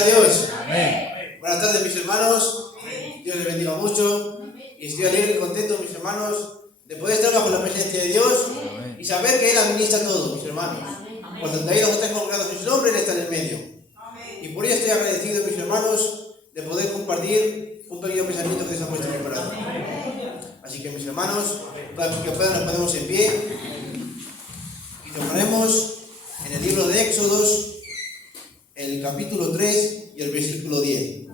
a Dios. Amén. Buenas tardes, mis hermanos. Dios les bendiga mucho. Y estoy alegre y contento, mis hermanos, de poder estar bajo la presencia de Dios y saber que Él administra todo, mis hermanos. Por donde ahí los están congregados en su nombre, Él está en el medio. Y por ello estoy agradecido, mis hermanos, de poder compartir un pequeño pensamiento que Dios ha puesto en mi corazón. Así que, mis hermanos, para que puedan, nos ponemos en pie y nos ponemos en el libro de Éxodos, el capítulo 3 y el versículo 10.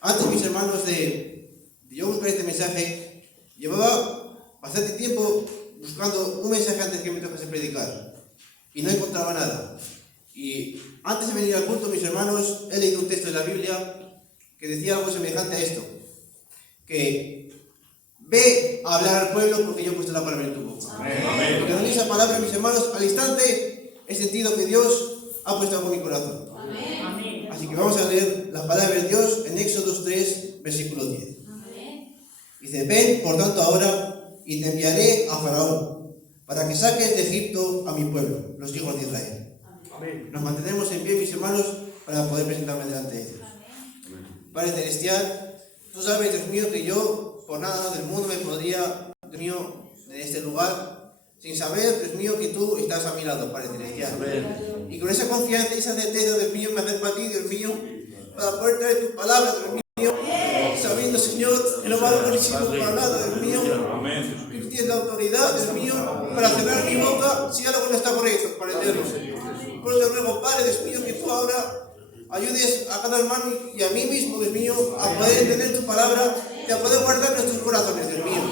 Antes, mis hermanos, de yo buscar este mensaje, llevaba bastante tiempo buscando un mensaje antes que me tocase predicar y no encontraba nada. Y antes de venir al culto, mis hermanos, he leído un texto de la Biblia que decía algo semejante a esto: que ve a hablar al pueblo porque yo he puesto la palabra en tu boca. Amén. Porque con esa palabra, mis hermanos, al instante he sentido que Dios ha puesto algo en mi corazón. Amén. Así que vamos a leer la palabra de Dios en Éxodos 3, versículo 10. Dice: ven, por tanto, ahora, y te enviaré a Faraón, para que saques de Egipto a mi pueblo, los hijos de Israel. Amén. Nos mantenemos en pie, mis hermanos, para poder presentarme delante de ellos. Padre Celestial, tú sabes, Dios mío, que yo por nada del mundo me podría, Dios mío, en este lugar, sin saber, Dios mío, que tú estás a mi lado, Padre Celestial. Amén. Y con esa confianza y esa certeza, Dios mío, me acerco a ti, Dios mío, para poder traer tus palabras, Dios mío, sabiendo, Señor, que no vale buenísimo para nada, Dios mío, que tú tienes la autoridad, Dios mío, para cerrar mi boca si algo no está correcto, Padre Dios. Por eso ruego, Padre, Dios mío, que tú ahora ayudes a cada hermano y a mí mismo, Dios mío, a poder entender tu palabra y a poder guardar nuestros corazones, Dios mío.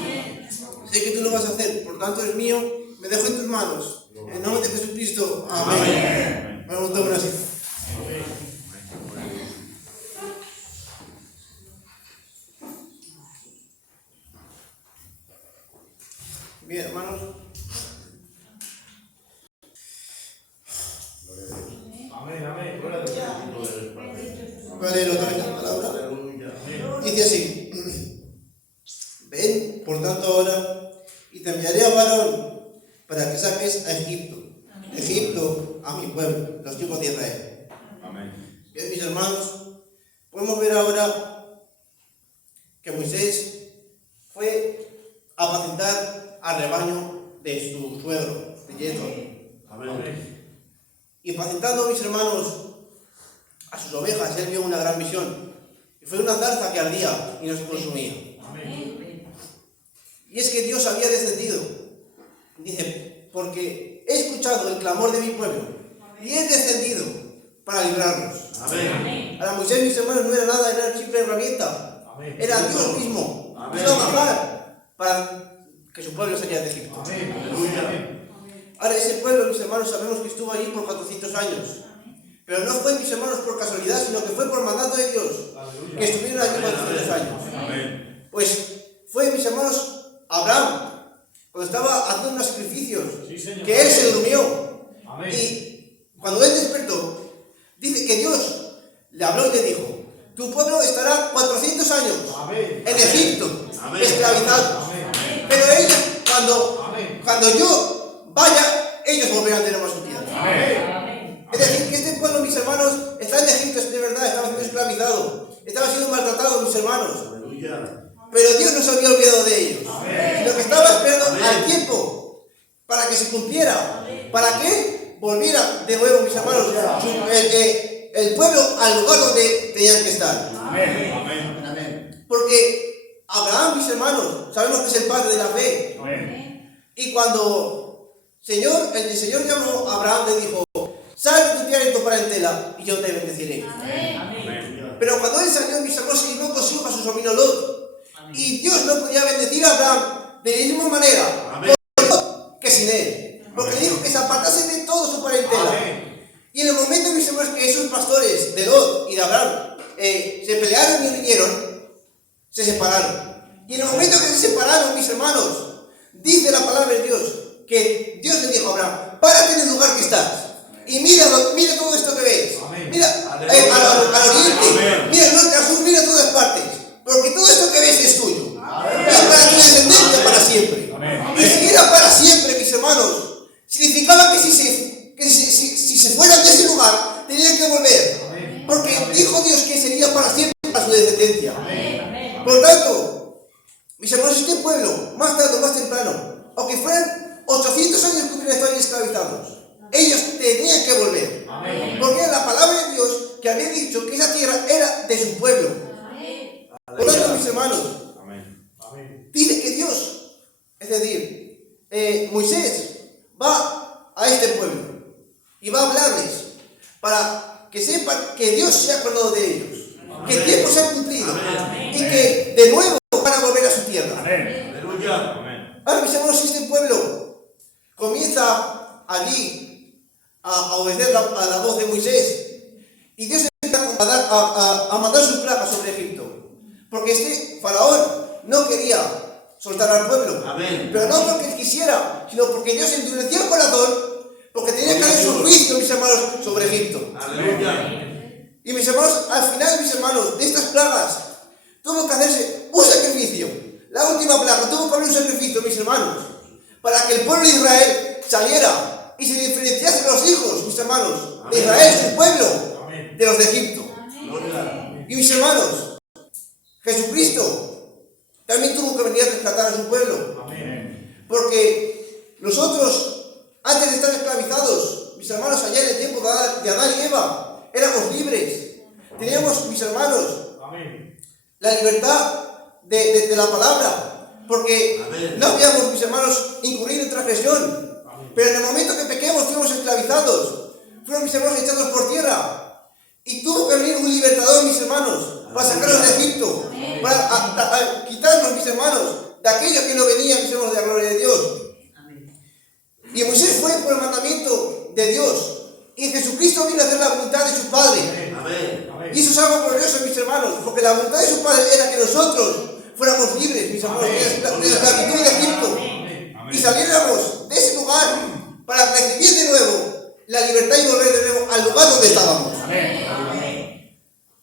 Sé que tú lo vas a hacer, por tanto, Dios mío, me dejo en tus manos. En nombre de Jesucristo. Amén. Vamos a tomar así. Bien, hermanos. Amén. Amén. Gloria a Dios. Voy a leer otra vez la palabra. Dice así: ven, por tanto, ahora, y te enviaré a Faraón para que saques a Egipto, a mi pueblo, los hijos de Israel. Amén. Bien, mis hermanos, podemos ver ahora que Moisés fue a apacentar al rebaño de su suegro, de Yethro. Amén. Y apacentando, mis hermanos, a sus ovejas, él vio una gran visión. Y fue una zarza que ardía y no se consumía. Amén. Y es que Dios había descendido. Dice: porque he escuchado el clamor de mi pueblo y he descendido para librarlos. Amén. Ahora, Moisés, mis hermanos, no era nada, era una simple herramienta. Amén. Era Dios mismo. Amén. Iba a bajar para que su pueblo saliera de Egipto. Amén. Aleluya. Ahora, ese pueblo, mis hermanos, sabemos que estuvo allí por 400 años. Pero no fue, mis hermanos, por casualidad, sino que fue por mandato de Dios que estuvieron allí 400 años. Amén. Pues fue, mis hermanos, Abraham, cuando estaba haciendo unos sacrificios, Sí, Señor. que él se durmió. Amén. Y cuando él despertó, dice que Dios le habló y le dijo: tu pueblo estará 400 años Amén. en Egipto, Amén. esclavizados. Amén. Pero ellos, Amén. cuando yo vaya, ellos volverán a tener más su tierra. Amén. Es decir, que este pueblo, mis hermanos, está en Egipto, de verdad, estaba siendo esclavizado, estaba siendo maltratado, mis hermanos. Aleluya. Pero Dios no se había olvidado de ellos, sino que estaba esperando Amén. al tiempo para que se cumpliera, para que volviera de nuevo, mis hermanos, el pueblo al lugar donde tenían que estar. Amén. Amén. Porque Abraham, mis hermanos, sabemos que es el padre de la fe. Amén. Y cuando el Señor llamó a Abraham, le dijo: sal de tu tierra y tu parentela, y yo te bendeciré. Amén. Pero cuando él salió, mis hermanos, se llevó consigo a su sobrino Lot. Y Dios no podía bendecir a Abraham de la misma manera Amén. que sin él. Porque le dijo que se apartase de todo su parentela. Amén. Y en el momento, mis hermanos, que esos pastores de Lot y de Abraham se pelearon y vinieron, se separaron. Y en el momento que se separaron, mis hermanos, dice la palabra de Dios que Dios le dijo a Abraham: párate en el lugar que estás y mira todo esto que ves. Amén. Mira al Aleluya. oriente, Amén. mira al norte, al sur, mira a todas partes, porque todo esto que ves es tuyo. Amén. Es para tu descendencia para siempre. Amén. Y si era para siempre, mis hermanos, significaba que si se fueran de ese lugar, tenían que volver. Amén. Porque providencia. Por lo tanto, mis hermanos, este pueblo, más tarde o más temprano, aunque fueran 800 años que hubieran estado esclavizados, ellos tenían que volver. Porque era la palabra de Dios que había dicho que esa tierra era de su pueblo. Por lo tanto, mis hermanos, dice que Dios, es decir, Moisés va a este pueblo y va a hablarles para que sepan que Dios se ha acordado de ellos, que el tiempo se ha cumplido y que de nuevo van a volver a su tierra. Ahora, mis hermanos, si este pueblo comienza allí a obedecer a la voz de Moisés y Dios empieza a mandar sus plagas sobre Egipto, porque este faraón no quería soltar al pueblo, pero no porque él quisiera, sino porque Dios endureció el corazón, porque tenía que hacer su juicio, mis hermanos, sobre Egipto. Y mis hermanos, al final, mis hermanos, de estas plagas tuvo que hacerse un sacrificio. La última plaga tuvo que haber un sacrificio, mis hermanos, para que el pueblo de Israel saliera y se diferenciase los hijos, mis hermanos, de Israel, su pueblo, de los de Egipto. Y mis hermanos, Jesucristo también tuvo que venir a rescatar a su pueblo. Porque nosotros, antes de estar esclavizados, mis hermanos, allá en el tiempo de Adán y Eva, éramos libres. Teníamos, mis hermanos, la libertad de la palabra, porque no habíamos, mis hermanos, incurrido en transgresión. Pero en el momento que pequemos, fuimos esclavizados, fuimos, mis hermanos, echados por tierra. Y tuvo que venir un libertador, mis hermanos, para sacarnos de Egipto, para quitarnos, mis hermanos, de aquello que no venía, mis hermanos, de la gloria de Dios. Y Moisés fue por el mandamiento de Dios, y Jesucristo vino a hacer la voluntad de su Padre. Y eso es algo glorioso, mis hermanos, porque la voluntad de su Padre era que nosotros fuéramos libres, mis hermanos, de la esclavitud de Egipto, y saliéramos de ese lugar para recibir de nuevo la libertad y volver de nuevo al lugar donde estábamos.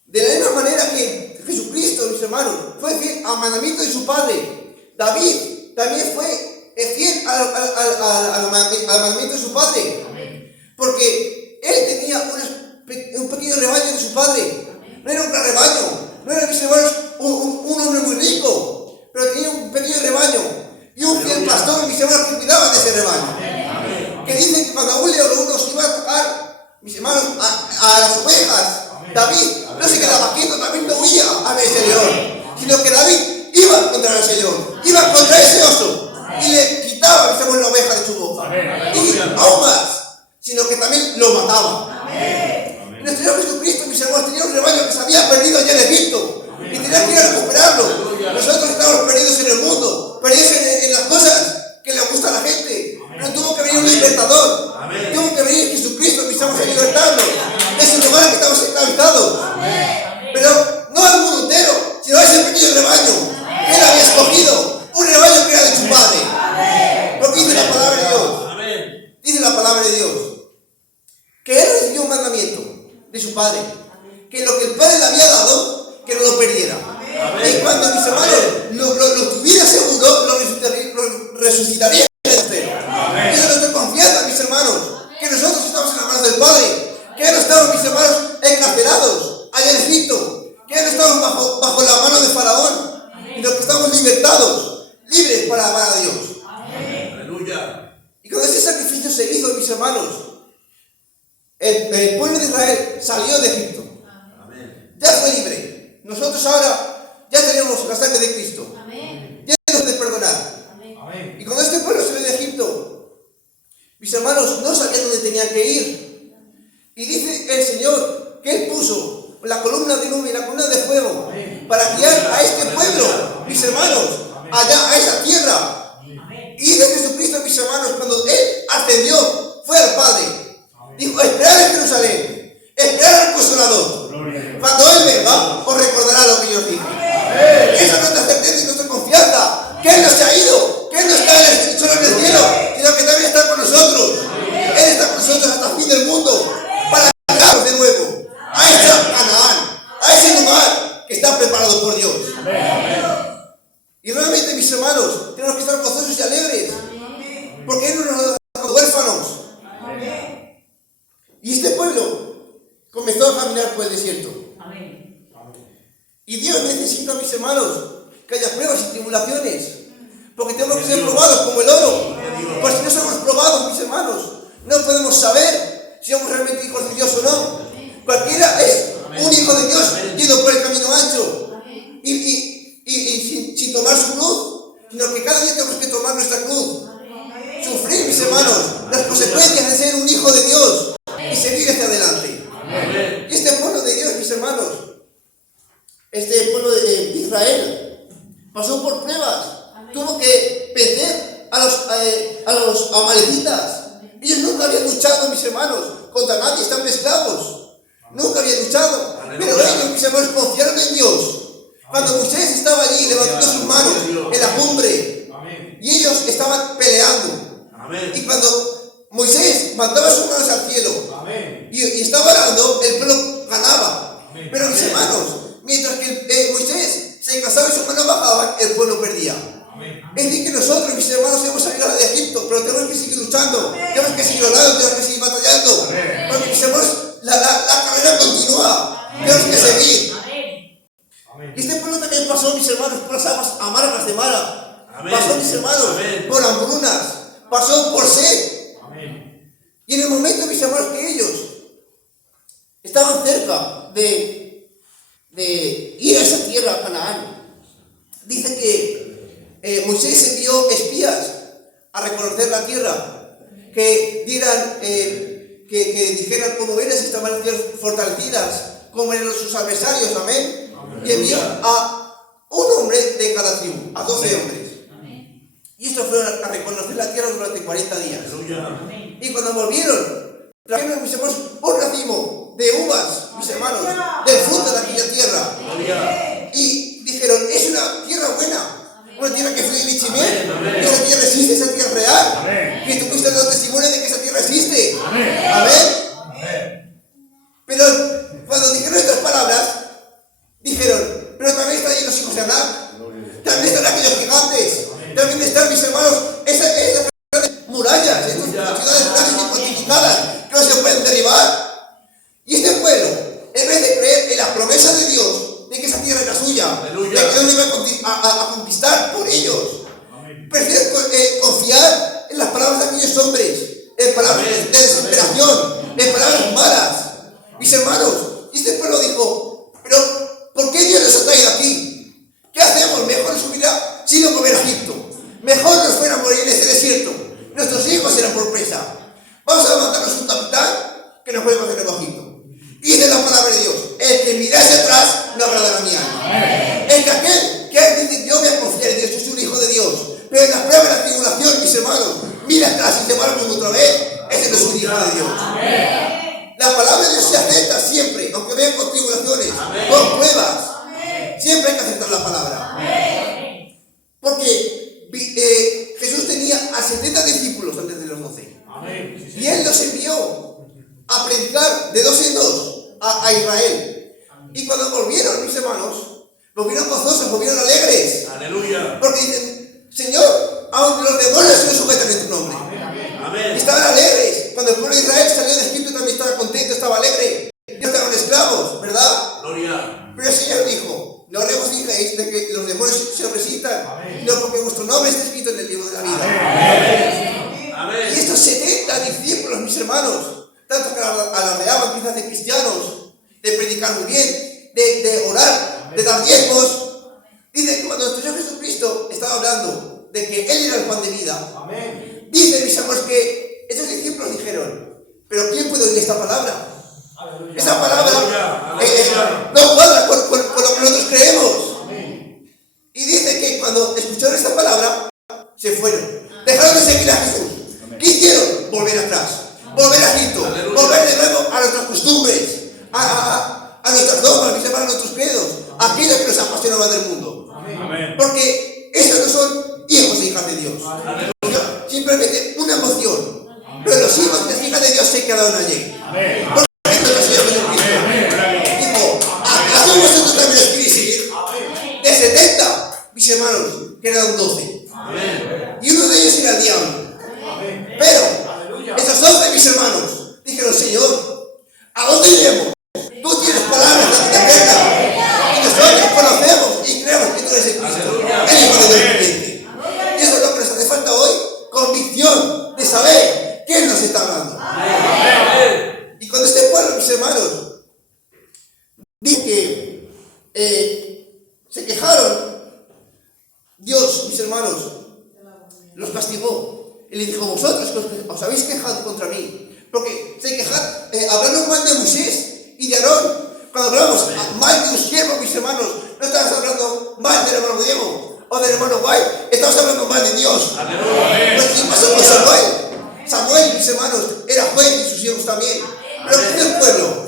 De la misma manera que Jesucristo, mis hermanos, fue fiel al mandamiento de su Padre, David también fue fiel al mandamiento de su Padre, porque él tenía un pequeño rebaño de su Padre. No era un gran rebaño, no era, mis hermanos, un hombre muy rico, pero tenía un pequeño rebaño y un fiel pastor, mis hermanos, que cuidaba de ese rebaño. Que dicen que cuando un león uno se iba a tocar, mis hermanos, a las ovejas, David no se quedaba quieto, David no huía a ver ese león, sino que David iba contra ese león, iba contra ese oso y le quitaba, mis hermanos, la oveja de su boca. Y aún más, sino que también lo mataba. Nuestro Señor Jesucristo, mis hermanos, tenía un rebaño que se había perdido allá en Egipto y tenía que ir a recuperarlo. Nosotros estamos perdidos en el mundo, perdidos en las cosas que le gustan a la gente. Pero tuvo que venir un libertador, tuvo que venir Jesucristo, mis hermanos, a libertarnos de ese lugar que estamos esclavizados. Pero no al mundo entero, sino a ese pequeño rebaño que él había escogido, un rebaño que era de su Padre. Porque dice la palabra de Dios, dice la palabra de Dios, que él recibió un mandamiento de su Padre, que lo que el Padre le había dado, que no lo perdiera. Y cuando, mis hermanos, lo tuviera seguro, lo resucitaría en el tercero. Esa es nuestra confianza, mis hermanos, que nosotros estamos en las manos del Padre, que no estamos, mis hermanos, encarcelados allá en Egipto, que no estamos bajo la mano de Faraón, sino que estamos libertados, libres para amar a Dios. Y cuando ese sacrificio se hizo, mis hermanos, el pueblo de Israel salió de Egipto. Ya fue libre. Nosotros ahora ya tenemos la sangre de Cristo. Ya nos de perdonar. Y cuando este pueblo salió de Egipto, mis hermanos no sabían dónde tenían que ir. Y dice el Señor que Él puso la columna de nube y la columna de fuego para guiar a este pueblo, mis hermanos, allá a esa tierra. Y dice Jesucristo, mis hermanos, cuando Él ascendió, fue al Padre. Dijo, esperad en Jerusalén, esperad al Consolador. Cuando Él venga, os recordará lo que yo os dije. Esa es nuestra certeza y nuestra confianza, que Él no se ha ido, que Él no está solo en el cielo, sino que también está con nosotros. Él está con nosotros hasta el fin del mundo, para llegar de nuevo a esa Canaán, a ese lugar que está preparado por Dios. Y realmente, mis hermanos, tenemos que estar gozosos y alegres, porque Él no nos ha dejado huérfanos. Y este pueblo comenzó a caminar por el desierto. Y Dios necesita, mis hermanos, que haya pruebas y tribulaciones. Porque tenemos que ser probados como el oro. Pues si no somos probados, mis hermanos, no podemos saber si somos realmente hijos de Dios o no. Cualquiera es un hijo de Dios yendo por el camino ancho y sin tomar su cruz, sino que cada día tenemos que tomar nuestra cruz. Sufrir, mis hermanos, las consecuencias de ser un hijo de Dios y seguir hacia adelante. Y este pueblo de Dios, mis hermanos, este pueblo de Israel, pasó por pruebas, tuvo que vencer a los amalecitas. Ellos nunca habían luchado, mis hermanos, contra nadie, están esclavos. Nunca habían luchado. Pero ellos, mis hermanos, confiaron en Dios. Cuando Moisés estaba allí levantando sus manos en la cumbre, y ellos estaban peleando. Y cuando Moisés mandaba sus manos al cielo y estaba orando, el pueblo ganaba. Pero, mis hermanos, mientras que Moisés se cansaba y sus manos bajaban, el pueblo perdía. Es decir, que nosotros, mis hermanos, hemos salido de Egipto, pero tenemos que seguir luchando, tenemos que seguir orando, tenemos que seguir batallando. Porque, mis hermanos, la carrera continúa, tenemos que seguir. Y este pueblo también pasó, mis hermanos, por las aguas amargas de Mara. Pasó, mis hermanos, por hambrunas, pasó por sed. Y en el momento, mis hermanos, que ellos estaban cerca de ir a esa tierra, a Canaán, dice que Moisés envió espías a reconocer la tierra, que dieran, que dijeran cómo eran, si estaban fortalecidas, cómo eran sus adversarios, amén. Y envió a un hombre de cada tribu, a 12 hombres. Y estos fueron a reconocer la tierra durante 40 días. Y cuando volvieron, trajeron, mis hermanos, un racimo de uvas, mis hermanos, del fruto de aquella tierra. Y dijeron, es una tierra buena, una tierra que fluye leche y miel. Esa tierra existe, esa tierra es real. Y tú fuiste dando testimonio de que esa tierra existe. Amén. Pero cuando dijeron estas palabras, dijeron, pero también están allí los hijos de Anak, también están aquellos gigantes, también están, mis hermanos, esas grandes murallas, estas ciudades grandes y fortificadas que no se pueden derribar. Y este pueblo, en vez de creer en la promesa de Dios de que esa tierra era suya, de que Dios lo iba a conquistar por ellos, prefieren confiar en las palabras de aquellos hombres, en palabras de desesperación, en palabras malas. Mis hermanos, y este pueblo dijo, pero ¿por qué Dios nos ha traído aquí? ¿Qué hacemos? Mejor nos hubiera sido volver a Egipto. Mejor nos fuera a morir en ese desierto. Nuestros hijos eran por presa. Vamos a levantarnos un capitán que nos puede coger el Egipto. Y dice la palabra de Dios, el que mira hacia atrás no agradará mi alma. El que aquel que dice, yo voy a confiar en Dios, yo soy un hijo de Dios. Pero en la prueba de la tribulación, mis hermanos, mira atrás y se va otra vez, ese no es un hijo de Dios. La palabra de Dios se acepta siempre, aunque vengan con tribulaciones, con pruebas. Siempre hay que aceptar la palabra. Porque Jesús tenía a 70 discípulos antes de los 12. Y Él los envió a predicar de 2 en 2 a Israel. Y cuando volvieron, mis hermanos, volvieron gozosos, volvieron alegres. Porque dicen, Señor, aun los demonios se sujetan en tu nombre. Estaban alegres. Cuando el pueblo de Israel salió de Egipto también estaba contento, estaba alegre. Ellos estaban esclavos, ¿verdad? Pero el Señor dijo, no regocijéis de que los demonios se resitan, no porque vuestro nombre está escrito en el libro de la vida. Y estos 70 discípulos, mis hermanos, tanto que alardeaban quizás de cristianos, de predicar muy bien, de orar, de dar diezmos, dice que cuando nuestro Señor Jesucristo estaba hablando de que Él era el pan de vida, dice, mis hermanos, que esos discípulos dijeron, pero ¿quién puede oír esta palabra? Esa palabra no cuadra con lo que nosotros creemos. Y dice que cuando escucharon esta palabra, se fueron. Dejaron de seguir a Jesús. ¿Qué hicieron? Volver atrás. Volver a Egipto. Volver de nuevo a nuestras costumbres, a nuestras dogmas, mis hermanos, a nuestros credos. Aquello que nos apasionaba del mundo. Porque esos no son hijos e hijas de Dios. Simplemente una emoción. Pero los hijos y las hijas de Dios se quedaron allí. Vosotros también os queréis seguir. De 70, mis hermanos, quedaron 12. Y uno de ellos era el diablo. Pero esos 12, mis hermanos, dijeron, Señor, ¿a dónde iremos? Tú tienes palabras de vida eterna. Y nosotros, por la dice que se quejaron. Dios, mis hermanos, los castigó. Y le dijo, vosotros que os habéis quejado contra mí, porque se quejaron, hablaron mal de Moisés y de Aarón. Cuando hablamos mal de un siervo, mis hermanos, no estamos hablando mal del hermano Diego o del hermano Guay, estamos hablando mal de Dios. Pues, ¿qué pasó con Samuel? Samuel, mis hermanos, era juez y sus hijos también. Pero ¿qué hizo el pueblo?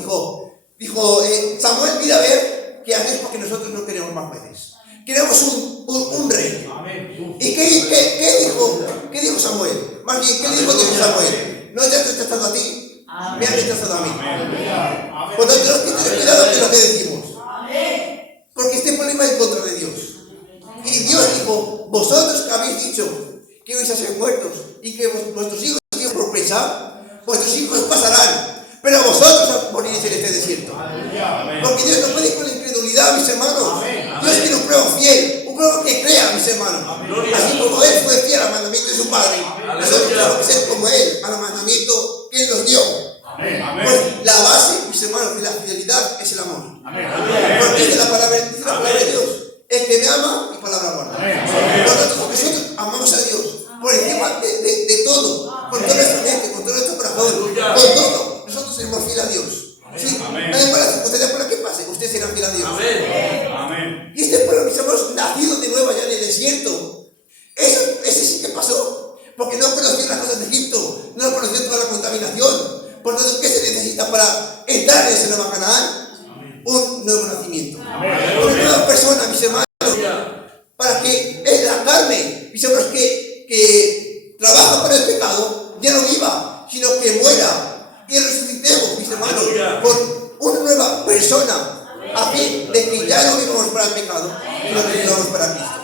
Dijo Samuel, mira a ver qué haces, porque nosotros no queremos más jueces. Queremos un rey. ¿Y qué dijo Samuel? Más bien, ¿qué dijo Dios Samuel? No te has rechazado a ti, me has rechazado a mí. Por lo tanto, tenemos que tener cuidado con lo que decimos. Porque este problema es en contra de Dios. Y Dios dijo, vosotros que habéis dicho que vais a ser muertos y que vuestros hijos tienen por presa, vuestros hijos pasarán, pero vosotros moriréis en este desierto. Porque Dios no puede ir con la incredulidad, mis hermanos. Dios quiere un pueblo fiel, un pueblo que crea, mis hermanos. Así como Él fue fiel al mandamiento de su Padre, nosotros tenemos que ser como Él, al mandamiento que Él nos dio. Pues la base, mis hermanos, de la fidelidad es el amor. Porque dice la palabra de Dios, el que me ama, mi palabra guarda. Por lo tanto, nosotros amamos a Dios por encima de todo, con toda nuestra mente, con todo nuestro corazón, con todo. Nosotros seremos fieles a Dios. ¿Sí? Además, las circunstancias por las que pasen, ustedes serán fieles a Dios. Y este pueblo, mis hermanos, nacido de nuevo allá en el desierto, ese sí que pasó, porque no conoció las cosas de Egipto, no conoció toda la contaminación. Por lo tanto, ¿qué se necesita para entrar en ese nuevo Canaán? Un nuevo nacimiento. Una nueva persona, mis hermanos, para que en la carne, mis hermanos, que trabaja para el pecado, ya no viva, sino que muera y resucitemos, mis hermanos, con una nueva persona, a fin de que ya no vivamos para el pecado, sino que vivamos para Cristo.